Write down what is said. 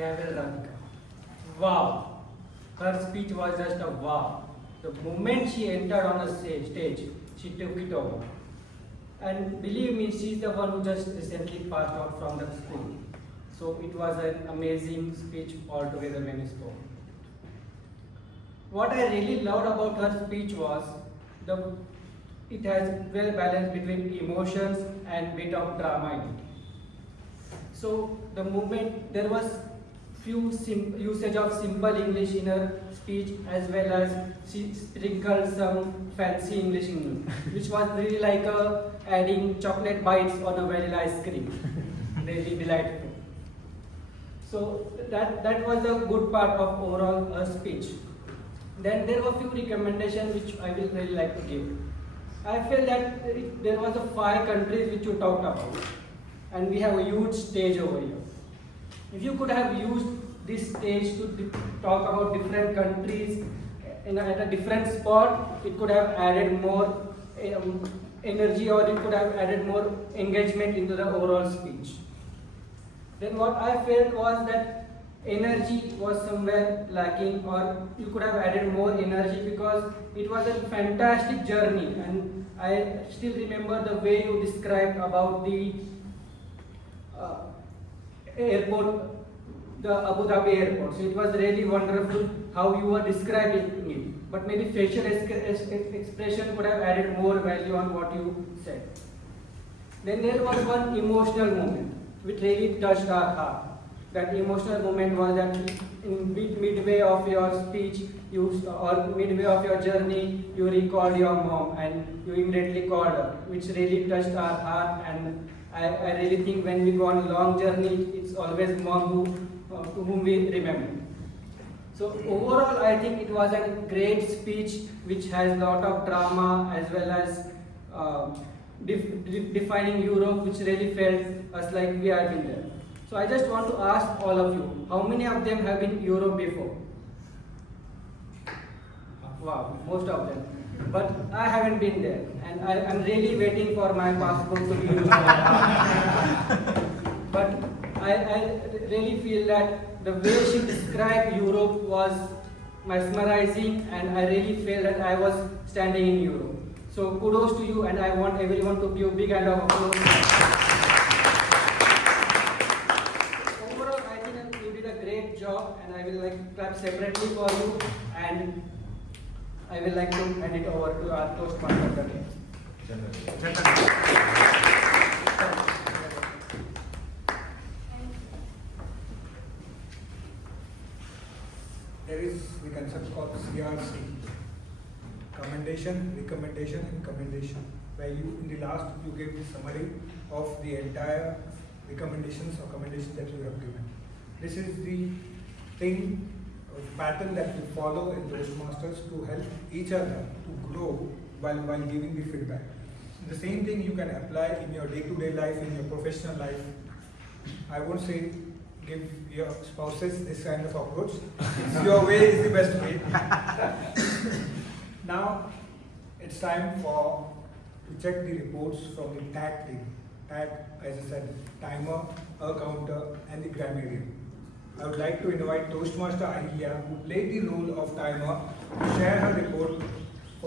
Gabriel Radhika. Wow! Her speech was just a wow. The moment she entered on a stage, she took it over. And believe me, she's the one who just recently passed out from the school. So it was an amazing speech altogether when he spoke. What I really loved about her speech was it has well balanced between emotions and bit of drama in it. So the moment there was few usage of simple English in her speech, as well as she sprinkled some fancy English in it, which was really like adding chocolate bites on a vanilla ice cream. Really delightful. So that was the good part of overall her speech. Then there were few recommendations which I will really like to give. I feel that there was 5 countries which you talked about, and we have a huge stage over here. If you could have used this stage to talk about different countries at a different spot, it could have added more energy, or it could have added more engagement into the overall speech. Then what I felt was that energy was somewhere lacking, or you could have added more energy, because it was a fantastic journey, and I still remember the way you described about the airport, the Abu Dhabi airport. So it was really wonderful how you were describing it. But maybe facial expression could have added more value on what you said. Then there was one emotional moment which really touched our heart. That emotional moment was that in midway of your speech, or midway of your journey, you recalled your mom and you immediately called her, which really touched our heart. And I really think when we go on a long journey, it's always mom to whom we remember. So overall, I think it was a great speech which has a lot of drama, as well as defining Europe, which really felt us like we have been there. So I just want to ask all of you, how many of them have been Europe before? Wow, most of them. But I haven't been there, and I'm really waiting for my passport to be used. But I really feel that the way she described Europe was mesmerizing, and I really felt that I was standing in Europe. So kudos to you, and I want everyone to give a big hand of applause. Overall, I think you did a great job, and I will clap separately for you, and I will like to hand it over to our Toastmaster again. There is the concept called CRC, commendation, recommendation, and commendation, where you, in the last, you gave the summary of the entire recommendations or commendations that you have given. This is the thing, pattern that we follow in Toastmasters to help each other to grow while giving the feedback. The same thing you can apply in your day-to-day life, in your professional life. I won't say give your spouses this kind of approach. It's your way is the best way. Now it's time to check the reports from the TAG team. TAG, as I said, timer, a counter, and the grammarian. I would like to invite Toastmaster Ahilya, who played the role of timer, to share her report